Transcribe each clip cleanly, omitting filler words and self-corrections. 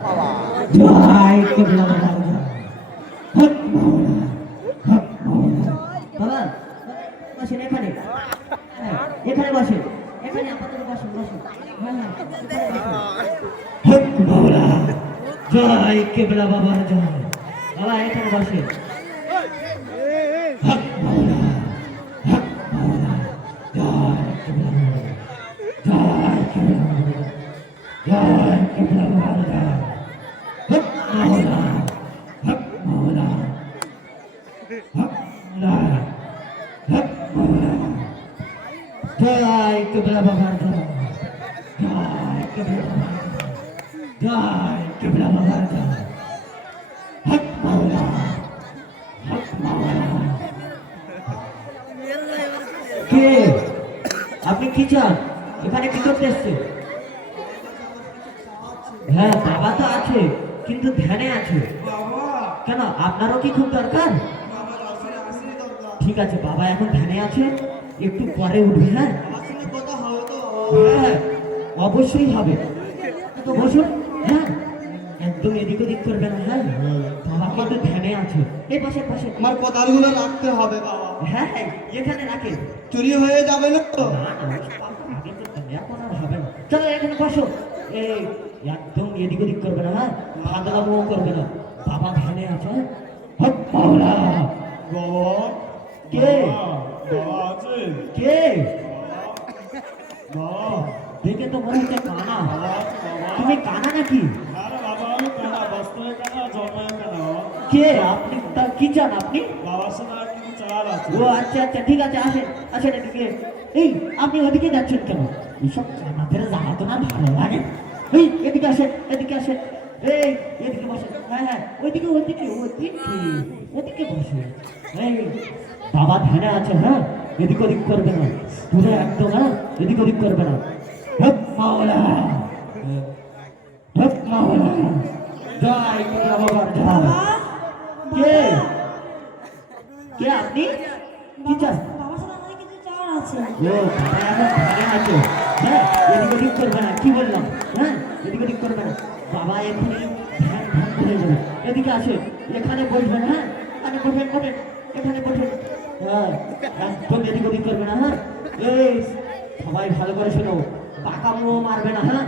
জয় কেবলা বাবা হক মাওলা হক মাওলা। বাবা বসেন এখানে, এখানে বসেন, এখানে আপাতত বসেন বসেন। হক মাওলা জয় কেবলা বাবা জয়। বাবা এখানে বসেন। হক মাওলা হক মাওলা জয় কেবলা বাবা জয় কেবলা বাবা জয় কেবলা বাবা জয়। হক মাওলা হক মাওলা হক মাওলা হক মাওলা জয় কেবলা বাবার জয় জয় কেবলা বাবার জয় কেবলা বাবার জয়। হক মাওলা হক মাওলা। কে আপনি কি চান? এখানে কি করতে এসছে? হ্যাঁ বাবা তো আছে কিন্তু ধ্যানে আছে। কেন আপনারও কি খুব দরকার? ঠিক আছে বাবা এখন ধ্যানে আছে, একটু পরে উঠবে। হ্যাঁ হ্যাঁ অবশ্যই হবে, তো বসুন। হ্যাঁ একদম এদিক ওদিক করবে না। হ্যাঁ বাবা কিন্তু ধ্যানে আছে। এই পাশে পাশে আমার কোদালগুলো রাখতে হবে বাবা। হ্যাঁ হ্যাঁ এখানে রাখে, চুরি হয়ে যাবে না তো? না না আগে তো এখন আর হবে না। চলো এখানে বসো। এই একদম এদিক ওদিক করবে না। হ্যাঁ ভাগলামও করবে না, বাবা ধ্যানে আছে। হক মাওলা। বাবা কে বাবা আছে? কে বাবা দেখে তো মনে হচ্ছে কানা। বাবা তুমি কানা নাকি? আরে বাবা আমি কানা, বাস্তবে কানা, জন্মায় কানা। কে আপনি? তা কি চান আপনি? বাবার সাথে আর কিছু চাল আছে? ও আচ্ছা আচ্ছা ঠিক আছে, আসেন আসেন এদিকে। এই আপনি ওদিকে যাচ্ছেন কেন? এইসব কানাদের যাওয়া তো না ভালো লাগে। এই এদিকে আসেন এদিকে আসেন। এই এদিকে বসেন। হ্যাঁ হ্যাঁ ওইদিকে ওইদিকে ওদিকে ওদিকে বসে। এই বাবা ধ্যানে আছে। হ্যাঁ এদিক ওদিক করবে না, পুরো একদম। হ্যাঁ এদিক ওদিক করবে না। হক মাওলা হক মাওলা জয় কেবলা বাবার জয়। কে কে আপনি? কি চান? বাবার সাথে আমাদের কিছু চাওয়ার আছে। ও বাবা এখন ধ্যানে আছে। হ্যাঁ এদিক ওদিক করবে না, কি বললাম? হ্যাঁ এদিক ওদিক করবে না, বাবা এখানে ধ্যান ধ্যান করে যাবে। এদিকে আসে, এখানে বসবেন। হ্যাঁ এখানে বসেন বসেন, এখানে বসেন। হ্যাঁ একদম এদিক ওদিক করবে না। হ্যাঁ এই সবাই ভালো করে শোনো, পাকামো মারবে না। হ্যাঁ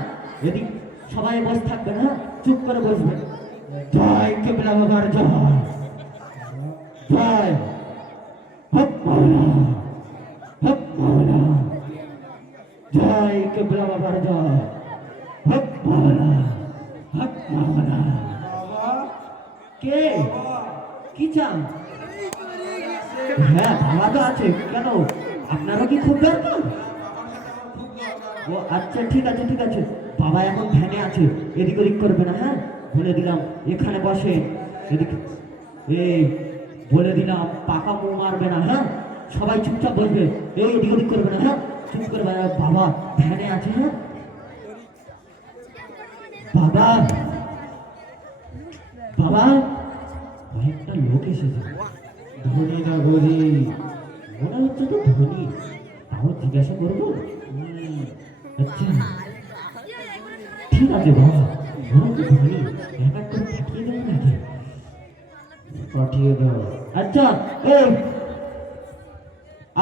এদিক সবাই বসে থাকবে না, চুপ করে বসবে। জয় কেবলা বাবার জয় জয়। হক মাওলা হক মাওলা জয় কেবলা বাবার জয়। হক মাওলা হক মাওলা। বাবা কে কি চান? হ্যাঁ বাবা তো আছে, কেন আপনারও কি খুব দরকার? ও আচ্ছা ঠিক আছে ঠিক আছে, বাবা এখন ধ্যানে আছে, এদিক ওদিক করবে না। হ্যাঁ বলে দিলাম এখানে বসে। এদিক এই বলে দিলাম পাকা মুখ মারবে না। হ্যাঁ সবাই চুপচাপ বসবে, এই এদিক ওদিক করবে না। হ্যাঁ চুপ করে বাবা ধ্যানে আছে। হ্যাঁ বাবা বাবা অনেকটা লোক এসেছে। ধনী না গরিব? মনে হচ্ছে তো ধনী, তাও জিজ্ঞাসা করবো। আচ্ছা ঠিক আছে বাবা, মনে হচ্ছে ধনী, এক এক করে পাঠিয়ে দেবো নাকি? পাঠিয়ে দাও। আচ্ছা এই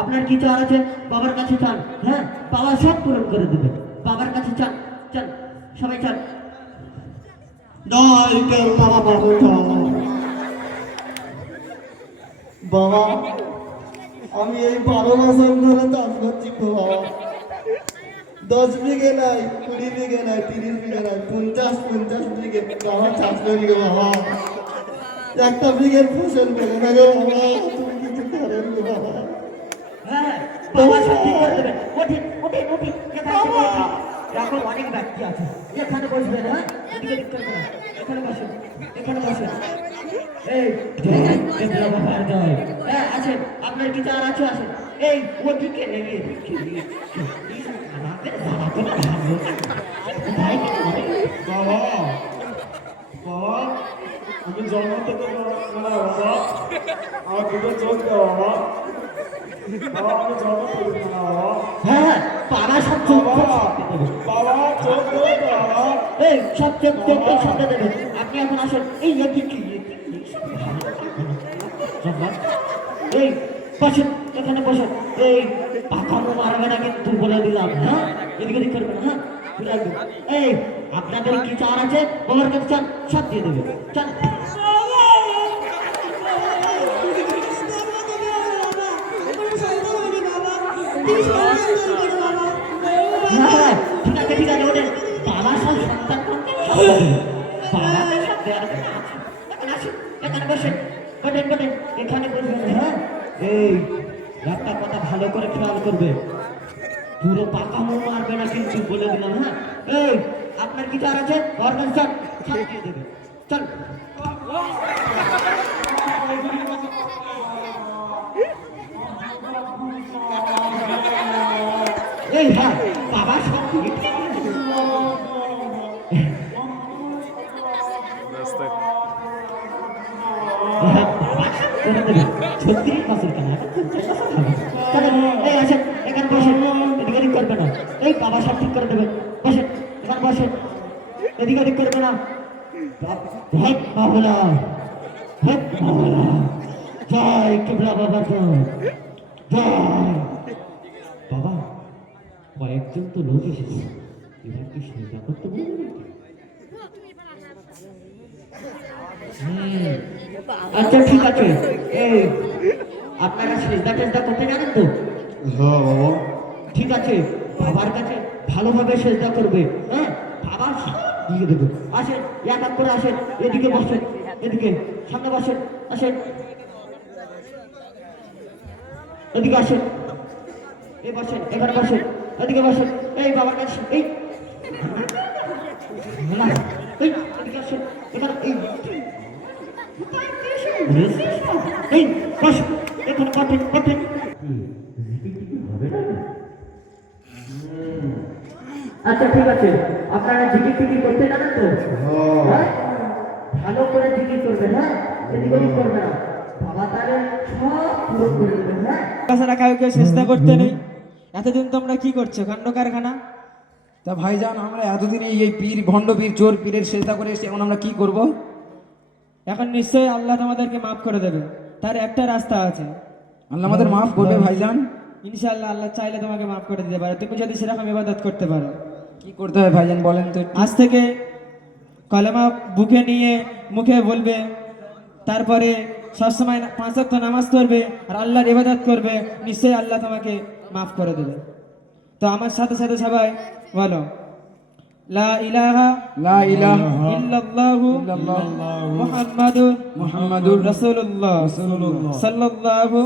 আপনার কি চাল আছে? বাবার কাছে চান। হ্যাঁ বাবা সব পূরণ করে দেবে, বাবার কাছে চান। চান সবাই চান। জয় কেবলা বাবার জয়। বাবা আমি এই 12 বছর ধরে চাষ করছি বাবা। 10 বিঘে নাই, 20 বিঘে নাই, 30 বিঘে নাই, 50 বিঘে আমার চাষ করি গো বাবা। একটা বিঘের ফসল বেড়ে না গো বাবা, তুমি কিছু করেন গো বাবা। হ্যাঁ বাবা সব ঠিক করে দেবে। ওঠেন ওঠেন ওঠেন, এখানে বসে আছেন। এখন অনেক ব্যক্তি আছে, এখানে বসবেন। হ্যাঁ এদিকে দিক করবে না, এখানে বসেন এখানে বসেন। এই জয় কেবলা বাবার জয়। হ্যাঁ আসেন, আপনার কি চার আছে? আসেন। এই ওদিকে নেই এদিকে আমাদের যারা তো না ভালো ভাই বাবা বাবা আমি জন্ম থেকে না বাবা, আমার দুটো চোখ দাও বাবা। বাবা আমি জন্ম থেকে না বাবা। হ্যাঁ পাড়া সব চোখ বাবা বাবা চোখ দাও বাবা। এই সব চোখ চোখ সামনে দেবে। বসেন এই এই বসেন এখানে বসেন এই পাকামো মারবে না কিন্তু বলে দিলাম হ্যাঁ এদিকে দিক করবে না হ্যাঁ বুঝে রাখবেন। এই আপনাদের কি চার আছে বাবার কাছে চান সব দিয়ে দেবে চল হ্যাঁ ঠিক আছে ওদের বাবা সব সন্তান বাবা এখানে বসেন বসেন বসেন এখানে বসবেন হ্যাঁ এই একটা কথা ভালো করে খেয়াল করবে পুরো পাকামো মারবে না কিন্তু বলে দিলাম হ্যাঁ এই আপনার কি চার আছে অর্গান চার দিয়ে দেবে চল এই হ্যাঁ বাবা সব ছত্রিশ মাসের কেনা এই আসেন এখানে বসেন এদিকে এদিক করবে না এই বাবা সব ঠিক করে দেবে বসেন এখানে বসেন এদিকে এদিক করবে না জয় কেবলা বাবা জয় বাবা কয়েকজন তো লোক এসেছে এবার কি সেটা করতে বলবে আচ্ছা ঠিক আছে এই আপনারা সেজদা টেজদা করতে জানেন তো হ্যাঁ বাবা ঠিক আছে বাবার কাছে ভালোভাবে সেজদা করবে হ্যাঁ বাবা দিয়ে দেবে আসেন এক এক করে আসেন এদিকে বসেন এদিকে সামনে বসেন আসেন এদিকে আসেন এই বসেন এখানে বসেন এদিকে বসেন এই বাবার কাছে এই এদিকে আসেন এখানে এই বস এখানে কাটেন কাটেন আচ্ছা ঠিক আছে আপনারা জিকির টিকির করতে জানেন তো হ্যাঁ ভালো করে জিকির করবেন হ্যাঁ এদিকে ওদিক করবে না বাবা তাহলে সব পুরো করে দেবেন হ্যাঁ তাছাড়া কাউকে চেষ্টা করতে নেই এতদিন তোমরা কি করছো কাণ্ড কারখানা তা ভাইজান আমরা এতদিন এই পীর ভণ্ড পীর চোর পীরের সেজদা করে এসেছি এখন আমরা কি করব? এখন নিশ্চয়ই আল্লাহ তোমাদেরকে মাফ করে দেবে তার একটা রাস্তা আছে আল্লাহ আমাদের মাফ করবে ভাইজান। ইনশাআল্লাহ আল্লাহ চাইলে তোমাকে মাফ করে দিতে পারে তুমি যদি সেরকম ইবাদত করতে পারো কি করতে হবে ভাইজান বলেন তো একটু? আজ থেকে কলেমা বুকে নিয়ে মুখে বলবে তারপরে সবসময় 5 ওয়াক্ত নামাজ পড়বে আর আল্লাহর ইবাদত করবে নিশ্চয়ই আল্লাহ তোমাকে মাফ করে দেবে। তো আমার সাথে সাথে সবাই বলো লা ইলাহা লা ইলাহা ইল্লাল্লাহু মুহাম্মাদুর মুহাম্মাদুর রাসূলুল্লাহ সাল্লাল্লাহু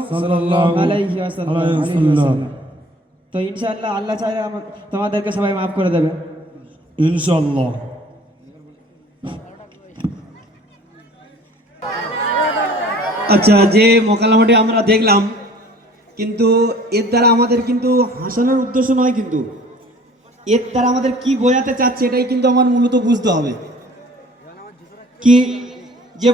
আলাইহি ওয়াসাল্লাম। তো ইনশাআল্লাহ আল্লাহ চাইলে তোমাদেরকে সবাই মাফ করে দেবে ইনশাআল্লাহ। আচ্ছা যে মোকালামাটি আমরা দেখলাম কিন্তু এর দ্বারা আমাদের কিন্তু হাসানোর উদ্দেশ্য নয় কিন্তু এর দ্বারা আমাদের কি বোঝাতে চাচ্ছে এটাই কিন্তু আমার মূলত বুঝতে হবে কি যে